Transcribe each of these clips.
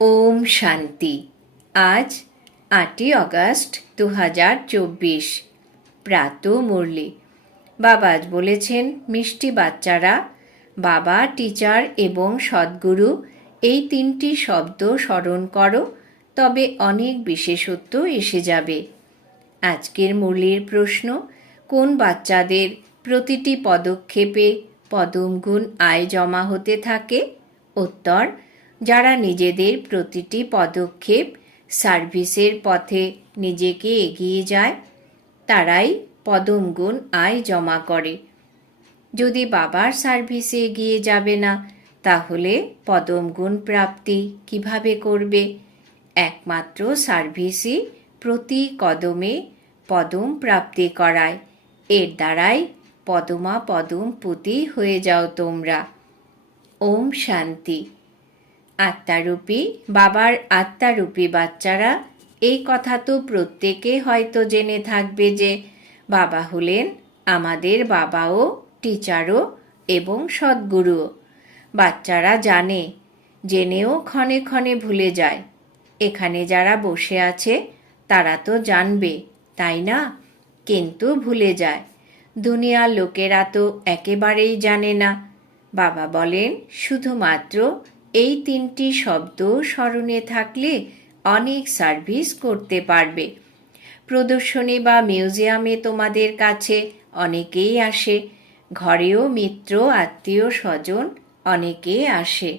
ওম শান্তি। আজ আটই অগস্ট দু হাজার চব্বিশ। প্রাত মুরলি। বাবা আজ বলেছেন, মিষ্টি বাচ্চারা, বাবা, টিচার এবং সদ্গুরু, এই তিনটি শব্দ স্মরণ করো, তবে অনেক বিশেষত্ব এসে যাবে। আজকের মুরলির প্রশ্ন, কোন বাচ্চাদের প্রতিটি পদক্ষেপে পদমগুণ আয় জমা হতে থাকে? উত্তর যারা নিজেদের প্রতিটি পদক্ষেপ সার্ভিসের পথে নিজেকে এগিয়ে যায়, তারাই পদমগুণ আয় জমা করে। যদি বাবার সার্ভিসে এগিয়ে যাবে না, তাহলে পদমগুণ প্রাপ্তি কীভাবে করবে? একমাত্র সার্ভিসই প্রতি কদমে পদম প্রাপ্তি করায়। এর দ্বারাই পদমা পদম পুতি হয়ে যাও তোমরা। ওম শান্তি। আত্মারূপী, বাবার আত্মারূপী বাচ্চারা, এই কথা তো প্রত্যেকে হয়তো জেনে থাকবে যে, বাবা হলেন আমাদের বাবাও, টিচারও এবং সদ্গুরুও বাচ্চারা জানে, জেনেও ক্ষণে ক্ষণে ভুলে যায়। এখানে যারা বসে আছে, তারা তো জানবে, তাই না? কিন্তু ভুলে যায়। দুনিয়ার লোকেরা তো একেবারেই জানে না। বাবা বলেন, শুধুমাত্র এই তিনটি শব্দ স্মরণে থাকলে অনেক সার্ভিস করতে পারবে। প্রদর্শনী বা মিউজিয়ামে তোমাদের কাছে অনেকেই আসে। ঘরেও মিত্র, আত্মীয়, স্বজন অনেকেই আসে।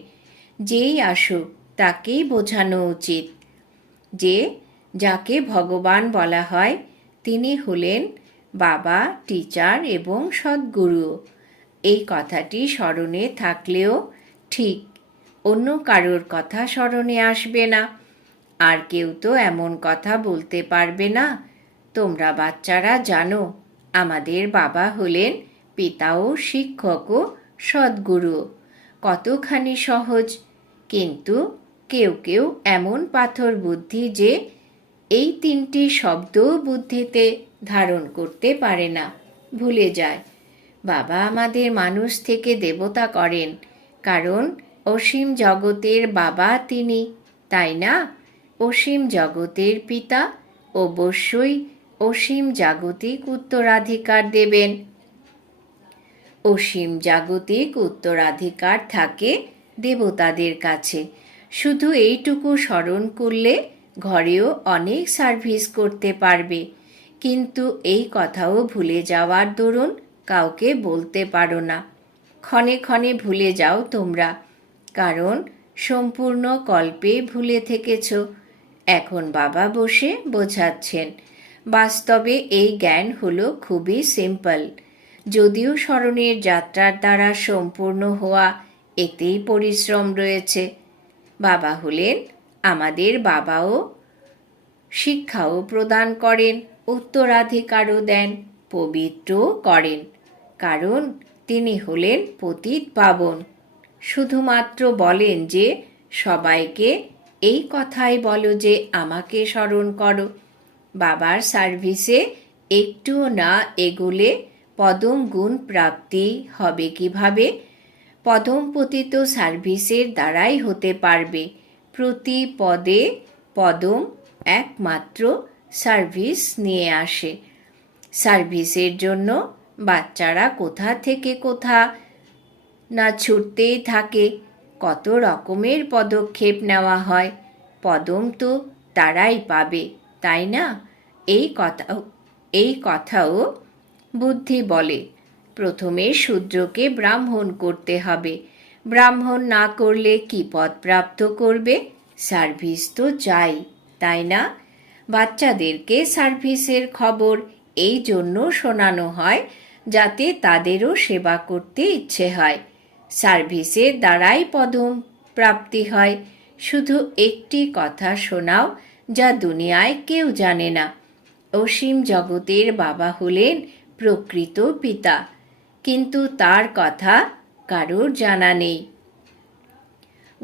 যেই আসুক, তাকেই বোঝানো উচিত যে, যাকে ভগবান বলা হয়, তিনি হলেন বাবা, টিচার এবং সদ্গুরু। এই কথাটি স্মরণে থাকলেও ঠিক অন্য কারোর কথা স্মরণে আসবে না। আর কেউ তো এমন কথা বলতে পারবে না। তোমরা বাচ্চারা জানো, আমাদের বাবা হলেন পিতাও শিক্ষকও সদ্গুরু। কতখানি সহজ। কিন্তু কেউ কেউ এমন পাথর বুদ্ধি যে এই তিনটি শব্দ বুদ্ধিতে ধারণ করতে পারে না, ভুলে যায়। বাবা আমাদের মানুষ থেকে দেবতা করেন, কারণ অসীম জগতের বাবা তিনি, তাই না? অসীম জগতের পিতা অবশ্যই অসীম জাগতিক উত্তরাধিকার দেবেন। অসীম জাগতিক উত্তরাধিকার থাকে দেবতাদের কাছে। শুধু এইটুকু স্মরণ করলে ঘরেও অনেক সার্ভিস করতে পারবে। কিন্তু এই কথাও ভুলে যাওয়ার দরুন কাউকে বলতে পারো না। ক্ষণে ক্ষণে ভুলে যাও তোমরা। কারণ সম্পূর্ণ কল্পে ভুলে থেকেছ। এখন বাবা বসে বোঝাচ্ছেন, বাস্তবে এই জ্ঞান হলো খুবই সিম্পল। যদিও স্মরণের যাত্রার দ্বারা সম্পূর্ণ হওয়া এতেই পরিশ্রম রয়েছে। বাবা হলেন আমাদের বাবাও। শিক্ষাও প্রদান করেন, উত্তরাধিকারও দেন, পবিত্রও করেন। কারণ তিনি হলেন পতিত পাবন। শুধুমাত্র বলেন যে, সবাইকে এই কথাই বলো যে, আমাকে স্মরণ করো। বাবার সার্ভিসে একটুও না এগোলে পদম গুণ প্রাপ্তি হবে কীভাবে? পদম পতিত সার্ভিসের দ্বারাই হতে পারবে। প্রতি পদে পদম একমাত্র সার্ভিস নিয়ে আসে। সার্ভিসের জন্য বাচ্চারা কোথা থেকে কোথা না ছুটতেই থাকে। কত রকমের পদক্ষেপ নেওয়া হয়। পদম তো তারাই পাবে, তাই না? এই কথা এই কথাও বুদ্ধি বলে। প্রথমে শূদ্রকে ব্রাহ্মণ করতে হবে। ব্রাহ্মণ না করলে কি পদ প্রাপ্ত করবে? সার্ভিস তো চাই তাই না? বাচ্চাদেরকে সার্ভিসের খবর এই জন্য শোনানো হয়, যাতে তাদেরও সেবা করতে ইচ্ছে হয়। সার্ভিসের দ্বারাই পদম প্রাপ্তি হয়। শুধু একটি কথা শোনাও, যা দুনিয়ায় কেউ জানে না। অসীম জগতের বাবা হলেন প্রকৃত পিতা। কিন্তু তার কথা কারোর জানা নেই।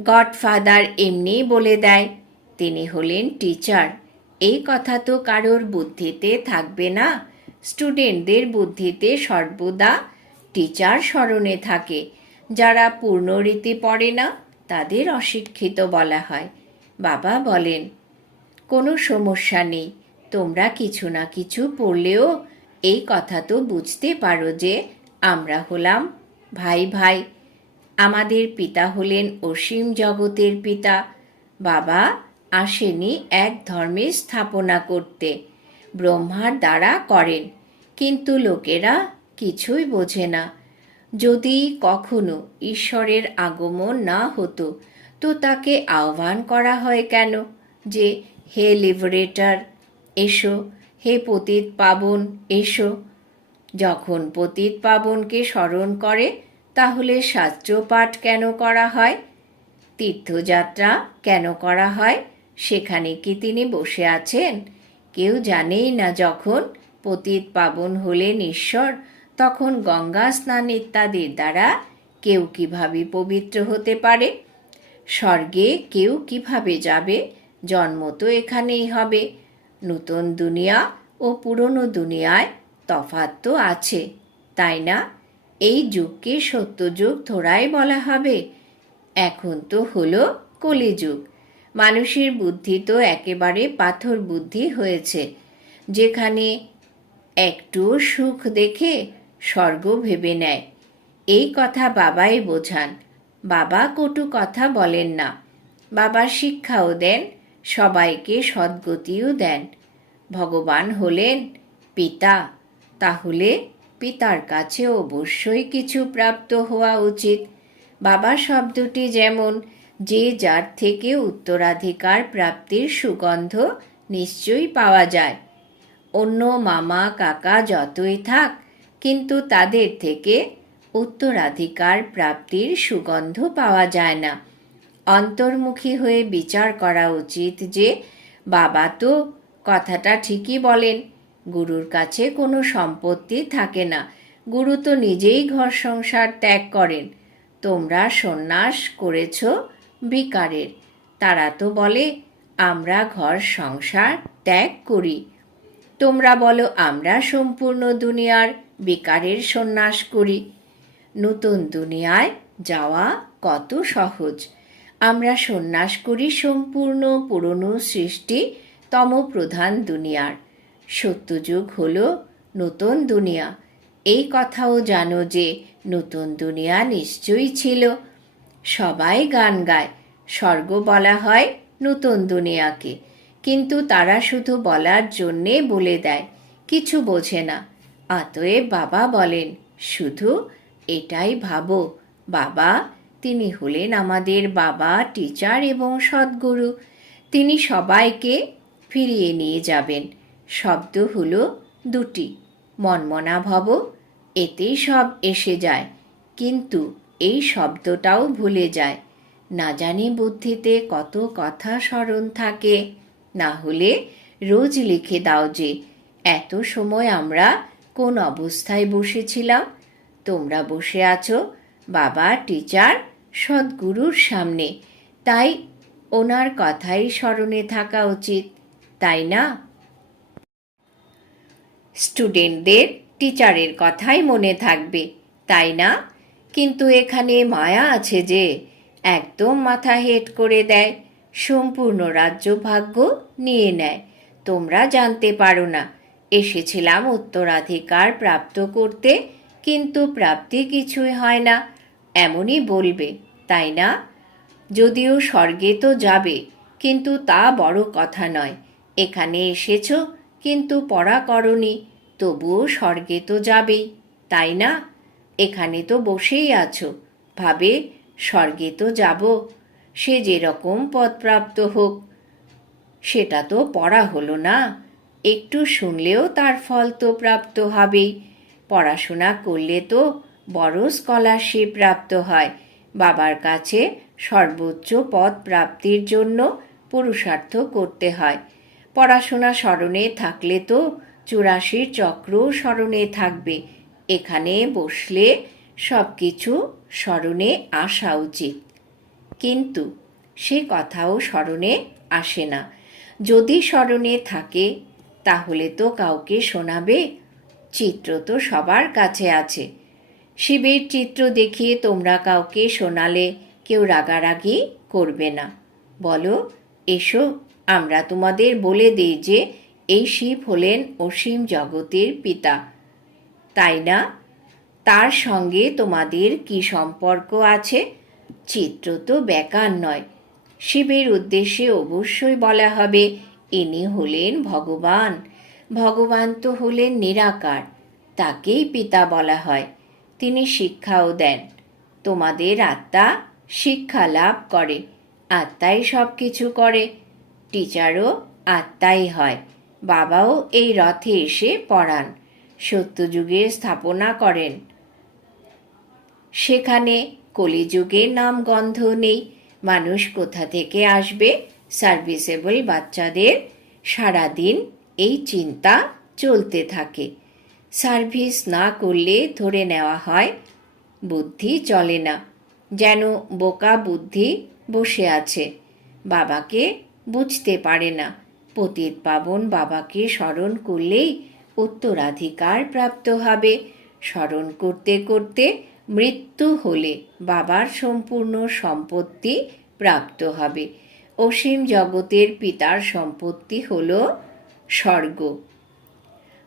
গডফাদার এমনি বলে দেয়, তিনি হলেন টিচার। এই কথা তো কারোর বুদ্ধিতে থাকবে না। স্টুডেন্টদের বুদ্ধিতে সর্বদা টিচার স্মরণে থাকে। যারা পূর্ণরীতি পড়ে না, তাদের অশিক্ষিত বলা হয়। বাবা বলেন, কোনো সমস্যা নেই, তোমরা কিছু না কিছু পড়লেও এই কথা তো বুঝতে পারো যে আমরা হলাম ভাই ভাই। আমাদের পিতা হলেন অসীম জগতের পিতা। বাবা আসেনি এক ধর্মে স্থাপনা করতে। ব্রহ্মার দ্বারা করেন, কিন্তু লোকেরা কিছুই বোঝে না। যদি কখনো ঈশ্বরের আগমন না হতো, তো তাকে আহ্বান করা হয় কেন? যে, হে লিবারেটর এসো। হে পতিত পাবন, এসো। যখন পতিত পাবনকে স্মরণ করে, তাহলে শাস্ত্র পাঠ কেন করা হয়? তীর্থযাত্রা কেন করা হয়? সেখানে কি তিনি বসে আছেন? কেউ জানেই না যখন পতিত পাবন হলেন ঈশ্বর তখন গঙ্গা স্নান ইত্যাদির দ্বারা কেউ কীভাবে পবিত্র হতে পারে? স্বর্গে কেউ কীভাবে যাবে? জন্ম তো এখানেই হবে। নতুন দুনিয়া ও পুরনো দুনিয়ায় তফাৎ তো আছে, তাই না? এই যুগকে সত্যযুগ থোড়াই বলা হবে। এখন তো হলো কলিযুগ। মানুষের বুদ্ধি তো একেবারে পাথর বুদ্ধি হয়েছে। যেখানে একটু সুখ দেখে স্বর্গ ভেবে নেয়। এই কথা বাবাই বোঝান। বাবা কটু কথা বলেন না। বাবা শিক্ষাও দেন, সবাইকে সদ্গতিও দেন। ভগবান হলেন পিতা, তাহলে পিতার কাছে অবশ্যই কিছু প্রাপ্ত হওয়া উচিত। বাবা শব্দটি যেমন, যে যার থেকে উত্তরাধিকার প্রাপ্তির সুগন্ধ নিশ্চয়ই পাওয়া যায়। অন্য মামা কাকা যতই থাক কিন্তু তাদের থেকে উত্তরাধিকার প্রাপ্তির সুগন্ধ পাওয়া যায় না। অন্তর্মুখী হয়ে বিচার করা উচিত যে, বাবা তো কথাটা ঠিকই বলেন, গুরুর কাছে কোনো সম্পত্তি থাকে না, গুরু তো নিজেই ঘর সংসার ত্যাগ করেন। তোমরা সন্ন্যাস করেছ বিকারের, তারা তো বলে, আমরা ঘর সংসার ত্যাগ করি। তোমরা বলো, আমরা সম্পূর্ণ দুনিয়ার বিকারের সন্ন্যাস করি। নতুন দুনিয়ায় যাওয়া কত সহজ। আমরা সন্ন্যাস করি সম্পূর্ণ পুরনো সৃষ্টি তম প্রধান দুনিয়ার। সত্যযুগ হল নতুন দুনিয়া। এই কথাও জানো যে নতুন দুনিয়া নিশ্চয়ই ছিল। সবাই গান গায়। স্বর্গ বলা হয় নতুন দুনিয়াকে। কিন্তু তারা শুধু বলার জন্যে বলে দেয়। কিছু বোঝে না। অতএব বাবা বলেন, শুধু এটাই ভাবো। বাবা, তিনি হলেন আমাদের বাবা, টিচার এবং সদ্গুরু। তিনি সবাইকে ফিরিয়ে নিয়ে যাবেন। শব্দ হলো দুটি। মনমনা ভব এতেই সব এসে যায়। কিন্তু এই শব্দটাও ভুলে যায়। না জানি বুদ্ধিতে কত কথা স্মরণ থাকে। না হলে রোজ লিখে দাও যে, এত সময় আমরা কোন অবস্থায় বসেছিলাম তোমরা বসে আছো, বাবা, টিচার, সদ্গুরুর সামনে। তাই ওনার কথাই স্মরণে থাকা উচিত, তাই না? স্টুডেন্টদের টিচারের কথাই মনে থাকবে, তাই না? কিন্তু এখানে মায়া আছে যে, একদম মাথা হেট করে দেয়, সম্পূর্ণ রাজ্য ভাগ্য নিয়ে নেয়। তোমরা জানতে পারো না এসেছিলাম উত্তরাধিকার প্রাপ্ত করতে, কিন্তু প্রাপ্তি কিছুই হয় না। এমনই বলবে, তাই না? যদিও স্বর্গে তো যাবে, কিন্তু তা বড় কথা নয়। এখানে এসেছ, কিন্তু পড়া করনি, তবুও স্বর্গে তো যাবেই, তাই না? এখানে তো বসেই আছো, ভাবে, স্বর্গে তো যাব, সে যেরকম পদপ্রাপ্ত হোক। সেটা তো পড়া হলো না। একটু শুনলেও তার ফল তো প্রাপ্ত হবেই। পড়াশোনা করলে তো বড় স্কলারশিপ প্রাপ্ত হয়। বাবার কাছে সর্বোচ্চ পদ প্রাপ্তির জন্য পুরুষার্থ করতে হয়। পড়াশোনা স্মরণে থাকলে তো চুরাশির চক্র স্মরণে থাকবে। এখানে বসলে সব কিছু স্মরণে আসা উচিত। কিন্তু সে কথাও স্মরণে আসে না। যদি স্মরণে থাকে তাহলে তো কাউকে শোনাবে। চিত্র তো সবার কাছে আছে। শিবের চিত্র দেখিয়ে তোমরা কাউকে শোনালে কেউ রাগারাগি করবে না। বলো, এসো, আমরা তোমাদের বলে দিই যে এই শিব হলেন অসীম জগতের পিতা। তাই না? তার সঙ্গে তোমাদের কি সম্পর্ক আছে? চিত্র তো বেকার নয়। শিবের উদ্দেশ্যে অবশ্যই বলা হবে ইনি হলেন ভগবান। ভগবান তো হলেন নিরাকার, তাকেই পিতা বলা হয়। তিনি শিক্ষাও দেন। তোমাদের আত্মা শিক্ষা লাভ করে, আত্মাই সব কিছু করে। টিচারও আত্মাই হয়। বাবাও এই রথে এসে পড়ান, সত্যযুগের স্থাপনা করেন। সেখানে কলিযুগের নাম গন্ধ নেই, মানুষ কোথা থেকে আসবে সার্ভিসেবল বাচ্চাদের সারাদিন এই চিন্তা চলতে থাকে। সার্ভিস না করলে ধরে নেওয়া হয় বুদ্ধি চলে না, যেন বোকা বুদ্ধি বসে আছে। বাবাকে বুঝতে পারে না। পতিত পাবন বাবাকে স্মরণ করলেই উত্তরাধিকার প্রাপ্ত হবে। স্মরণ করতে করতে মৃত্যু হলে বাবার সম্পূর্ণ সম্পত্তি প্রাপ্ত হবে। অসীম জগতের পিতার সম্পত্তি হল স্বর্গ।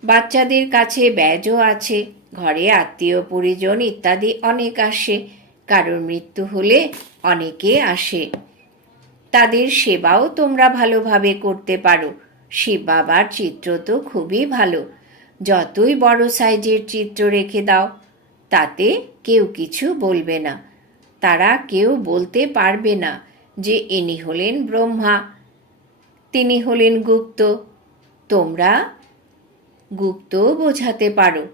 বাচ্চাদের কাছে ব্যাজও আছে, ঘরে আত্মীয় পরিজন ইত্যাদি অনেক আসে, কারোর মৃত্যু হলে অনেকে আসে। তাদের সেবাও তোমরা ভালোভাবে করতে পারো। শিব বাবার চিত্র তো খুবই ভালো। যতই বড় সাইজের চিত্র রেখে দাও, তাতে কেউ কিছু বলবে না। তারা কেউ বলতে পারবে না। যে ইনি হলেন ব্রহ্মা, তিনি হলেন গুপ্ত। তোমরা গুপ্ত বোঝাতে পারো।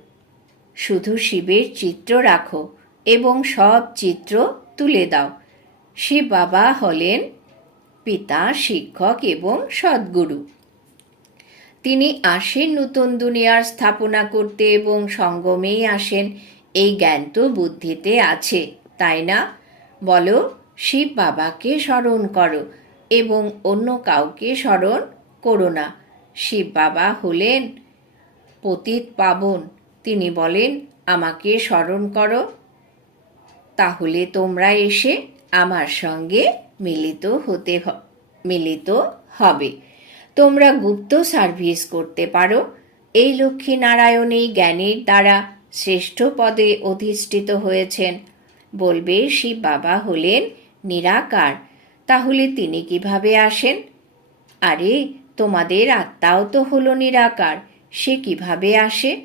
শুধু শিবের চিত্র রাখো এবং সব চিত্র তুলে দাও। শিব বাবা হলেন পিতা, শিক্ষক এবং সদ্গুরু। তিনি আসেন নতুন দুনিয়ার স্থাপনা করতে এবং সঙ্গমেই আসেন। এই জ্ঞান তো বুদ্ধিতে আছে, তাই না? বলো শিব বাবাকে স্মরণ করো এবং অন্য কাউকে স্মরণ করো না। শিব বাবা হলেন পতিত পাবন। তিনি বলেন, আমাকে স্মরণ করো, তাহলে তোমরা এসে আমার সঙ্গে মিলিত হতে মিলিত হবে। তোমরা গুপ্ত সার্ভিস করতে পারো। এই লক্ষ্মী নারায়ণী জ্ঞানীর দ্বারা শ্রেষ্ঠ পদে অধিষ্ঠিত হয়েছেন। বলবে, শিব বাবা হলেন নিরাকার। তাহলে তিনি কীভাবে আসেন? আরে, তোমাদের আত্মাও তো হলো নিরাকার, সে কীভাবে আসে?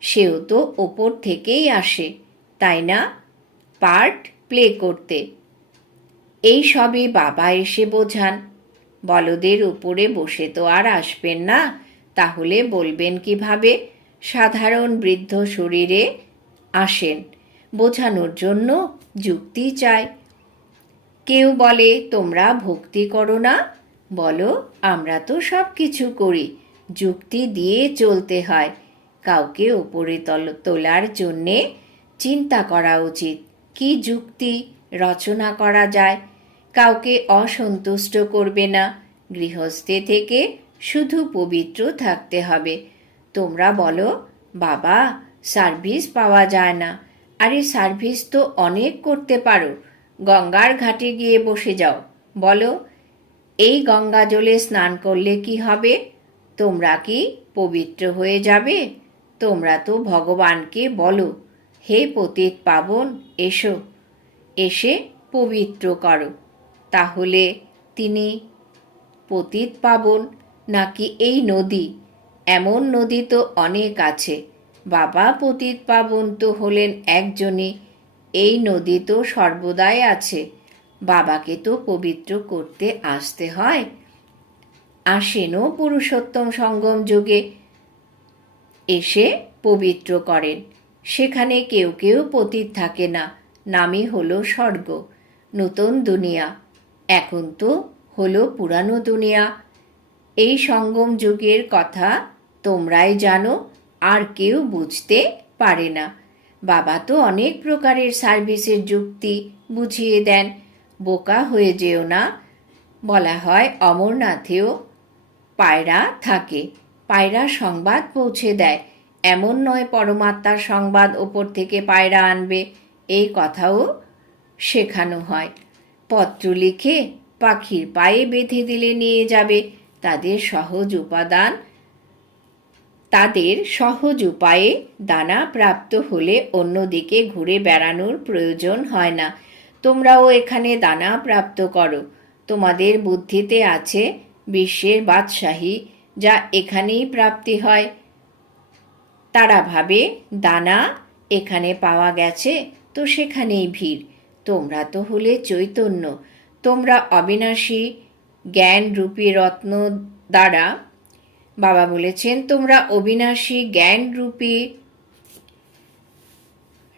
সেও তো ওপর থেকেই আসে, তাই না? পার্ট প্লে করতে। এই সবই বাবা এসে বোঝান। বলদের উপরে বসে তো আর আসবেন না, তাহলে বলবেন কীভাবে? সাধারণ বৃদ্ধ শরীরে আসেন। বোঝানোর জন্য যুক্তি চায়। কেউ বলে, তোমরা ভক্তি করো না? বলো, আমরা তো সব কিছু করি। যুক্তি দিয়ে চলতে হয়। কাউকে ওপরে তল- তোলার জন্যে চিন্তা করা উচিত। কি যুক্তি, রচনা করা যায়? কাউকে অসন্তুষ্ট করবে না। গৃহস্থে থেকে শুধু পবিত্র থাকতে হবে। তোমরা বলো, বাবা, সার্ভিস পাওয়া যায় না। আরে, সার্ভিস তো অনেক করতে পারো। গঙ্গার ঘাটে গিয়ে বসে যাও। বলো, এই গঙ্গা জলে স্নান করলে কি হবে? তোমরা কি পবিত্র হয়ে যাবে? তোমরা তো ভগবানকে বলো, হে পতিত পাবন, এসো, এসে পবিত্র করো। তাহলে তিনি পতিত পাবন নাকি এই নদী? এমন নদী তো অনেক আছে। বাবা পতিত পাবন তো হলেন একজনই এই নদী তো সর্বদাই আছে। বাবাকে তো পবিত্র করতে আসতে হয়। আসেনও পুরুষোত্তম সঙ্গম যুগে। এসে পবিত্র করেন। সেখানে কেউ কেউ পতিত থাকে না। নামই হলো স্বর্গ, নতুন দুনিয়া। এখন তো হলো পুরানো দুনিয়া। এই সঙ্গম যুগের কথা তোমরাই জানো, আর কেউ বুঝতে পারে না। বাবা তো অনেক প্রকারের সার্ভিসের যুক্তি বুঝিয়ে দেন। বোকা হয়ে যেও না, বলা হয় অমরনাথেও পায়রা থাকে। পায়রা সংবাদ পৌঁছে দেয়। এমন নয় পরমাত্মার সংবাদ ওপর থেকে পায়রা আনবে এই কথাও শেখানো হয়। পত্র লিখে পাখির পায়ে বেঁধে দিলে নিয়ে যাবে, তাদের সহজ উপাদান তাদের সহজ উপায়ে দানা প্রাপ্ত হলে অন্যদিকে ঘুরে বেড়ানোর প্রয়োজন হয় না। তোমরাও এখানে দানা প্রাপ্ত করো। তোমাদের বুদ্ধিতে আছে বিশ্বের বাদশাহী, যা এখানেই প্রাপ্তি হয়। তারা ভাবে, দানা এখানে পাওয়া গেছে, তো সেখানেই ভিড়। তোমরা তো হলে চৈতন্য। তোমরা অবিনাশী জ্ঞান রূপী রত্ন দ্বারা বাবা বলেছেন, তোমরা অবিনাশী জ্ঞান রূপী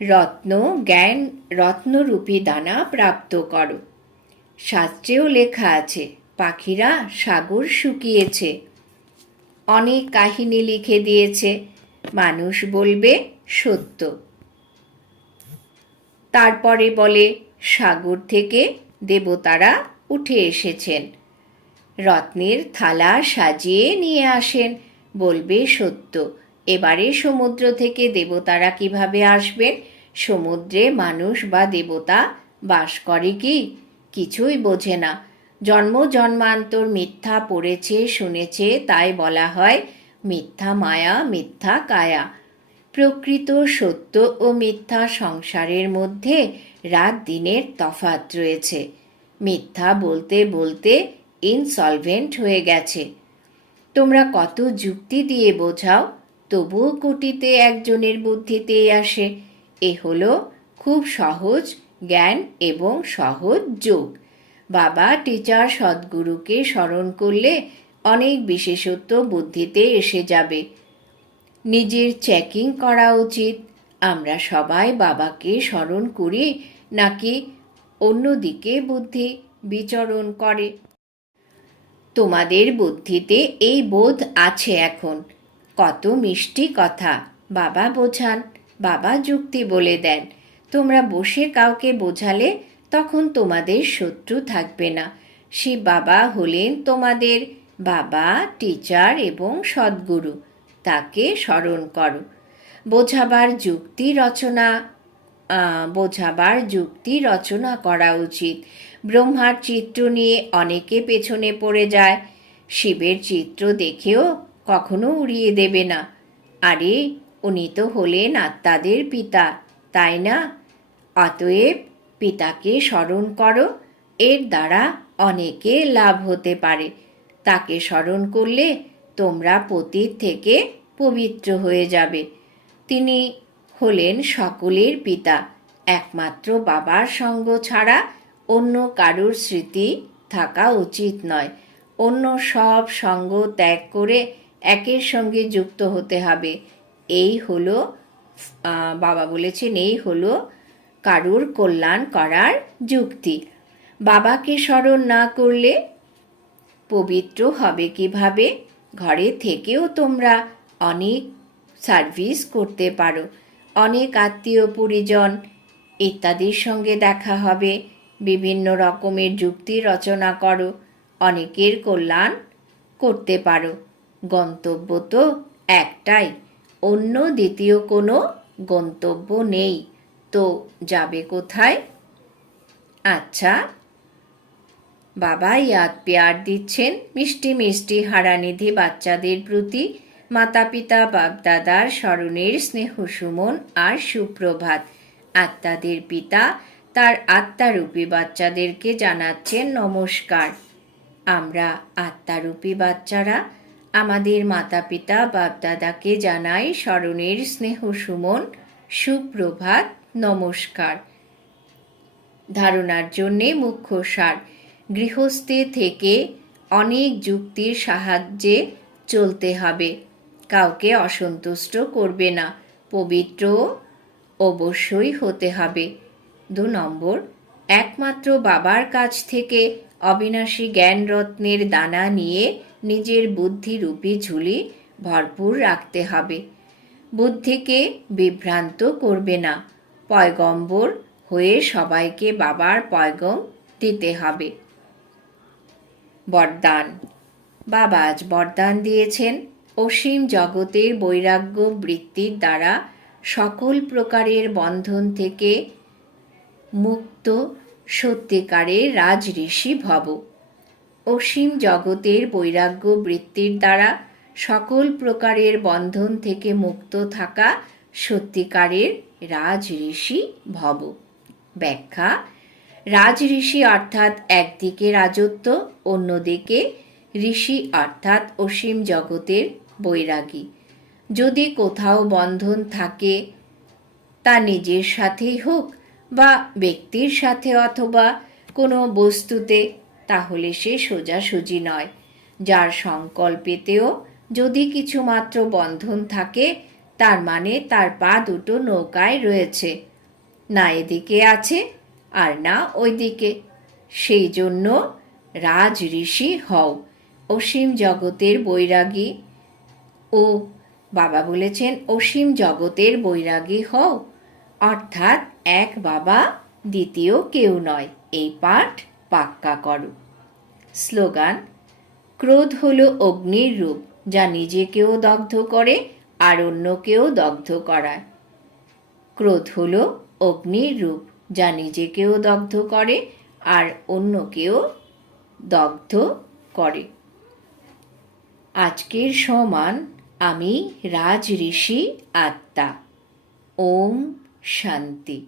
রত্ন, জ্ঞান, রত্নরূপী দানা প্রাপ্ত করো। শাস্ত্রেও লেখা আছে, পাখিরা সাগর শুকিয়েছে। অনেক কাহিনী লিখে দিয়েছে, মানুষ বলবে সত্য। তারপরে বলে, সাগর থেকে দেবতারা উঠে এসেছেন। রত্নের থালা সাজিয়ে নিয়ে আসেন। বলবে, সত্য। এবারে সমুদ্র থেকে দেবতারা কীভাবে আসবেন? সমুদ্রে মানুষ বা দেবতা বাস করে কি? কিছুই বোঝে না। জন্ম জন্মান্তর মিথ্যা পড়েছে, শুনেছে, তাই বলা হয়, মিথ্যা মায়া, মিথ্যা কায়া। প্রকৃত সত্য ও মিথ্যা সংসারের মধ্যে রাত দিনের তফাত রয়েছে। মিথ্যা বলতে বলতে ইনসলভেন্ট হয়ে গেছে। তোমরা কত যুক্তি দিয়ে বোঝাও, তবুও কোটিতে একজনের বুদ্ধিতেই আসে। এ হলো খুব সহজ জ্ঞান এবং সহজ যোগ। বাবা টিচার সদ্গুরুকে স্মরণ করলে অনেক বিশেষত্ব বুদ্ধিতে এসে যাবে। নিজের চেকিং করা উচিত। আমরা সবাই বাবাকে স্মরণ করি নাকি অন্যদিকে বুদ্ধি বিচরণ করে। তোমাদের বুদ্ধিতে এই বোধ আছে এখন। কত মিষ্টি কথা। বাবা বোঝান, বাবা যুক্তি বলে দেন। তোমরা বসে কাউকে বোঝালে তখন তোমাদের শত্রু থাকবে না। সে বাবা হলেন তোমাদের বাবা, টিচার এবং সদ্গুরু। তাকে স্মরণ করো। বোঝাবার যুক্তি রচনা বোঝাবার যুক্তি রচনা করা উচিত। ব্রহ্মার চিত্র নিয়ে অনেকে পেছনে পড়ে যায়। শিবের চিত্র দেখেও কখনো উড়িয়ে দেবে না। আরে, উনি তো হলেন আত্মাদের পিতা, তাই না? অতএব পিতাকে স্মরণ করো, এর দ্বারা অনেকে লাভ হতে পারে। তাকে স্মরণ করলে তোমরা পতীত থেকে পবিত্র হয়ে যাবে। তিনি হলেন সকলের পিতা, একমাত্র বাবার সঙ্গ ছাড়া অন্য কারুর স্মৃতি থাকা উচিত নয়। অন্য সব সঙ্গ ত্যাগ করে একের সঙ্গে যুক্ত হতে হবে। এই হলো বাবা বলেছেন, এই হলো কারুর কল্যাণ করার যুক্তি। বাবাকে স্মরণ না করলে পবিত্র হবে কীভাবে? ঘরে থেকেও তোমরা অনেক সার্ভিস করতে পারো। অনেক আত্মীয় পরিজন ইত্যাদির সঙ্গে দেখা হবে। বিভিন্ন রকমের যুক্তি রচনা করো। অনেকের কল্যাণ করতে পারো। গন্তব্য তো একটাই, অন্য দ্বিতীয় কোনো গন্তব্য নেই। তো যাবে কোথায়? আচ্ছা বাবা ইয়াদ পেয়ার দিচ্ছেন মিষ্টি মিষ্টি হারানিধি বাচ্চাদের প্রতি। মাতা পিতা বাপদাদার স্মরণের স্নেহ সুমন আর সুপ্রভাত। আত্মাদের পিতা তার আত্মারূপী বাচ্চাদেরকে জানাচ্ছেন নমস্কার। আমরা আত্মারূপী বাচ্চারা আমাদের মাতা পিতা বাপদাদাকে জানাই স্মরণের স্নেহ সুমন, সুপ্রভাত, নমস্কার। ধারণার জন্যে মুখ্য সার, গৃহস্থে থেকে অনেক যুক্তির সাহায্যে চলতে হবে। কাউকে অসন্তুষ্ট করবে না। পবিত্র অবশ্যই হতে হবে। দু নম্বর, একমাত্র বাবার কাছ থেকে অবিনাশী জ্ঞান রত্নের দানা নিয়ে নিজের বুদ্ধিরূপী ঝুলি ভরপুর রাখতে হবে। বুদ্ধিকে বিভ্রান্ত করবে না। পয়গম্বর হয়ে সবাইকে বাবার পয়গম দিতে হবে। বরদান। বাবা আজ বরদান দিয়েছেন। অসীম জগতের বৈরাগ্য বৃত্তির দ্বারা সকল প্রকারের বন্ধন থেকে মুক্ত সত্যিকারের রাজ ঋষি ভব। অসীম জগতের বৈরাগ্য বৃত্তির দ্বারা সকল প্রকারের বন্ধন থেকে মুক্ত থাকা সত্যিকারের রাজ ঋষি ভব। ব্যাখ্যা রাজ ঋষি অর্থাৎ একদিকে রাজত্ব, অন্যদিকে ঋষি অর্থাৎ অসীম জগতের বৈরাগী। যদি কোথাও বন্ধন থাকে, তা নিজের সাথেই হোক বা ব্যক্তির সাথে অথবা কোনো বস্তুতে, তাহলে সে সোজাসুজি নয়। যার সংকল্পেতেও যদি কিছুমাত্র বন্ধন থাকে, তার মানে তার পা দুটো নৌকায় রয়েছে। না এদিকে আছে আর না ওইদিকে। সেই জন্য রাজ ঋষি হও। অসীম জগতের বৈরাগী ও, বাবা বলেছেন অসীম জগতের বৈরাগী হও। অর্থাৎ এক বাবা, দ্বিতীয় কেউ নয়। এই পাঠ পাক্কা করো। স্লোগান, ক্রোধ হল অগ্নির রূপ, যা নিজেকেও দগ্ধ করে আর অন্যকেও দগ্ধ করায়। ক্রোধ হল অগ্নির রূপ, যা নিজেকেও দগ্ধ করে আর অন্যকেও দগ্ধ করে। আজকের সমান আমি রাজ ঋষি আত্মা। ওম শান্তি।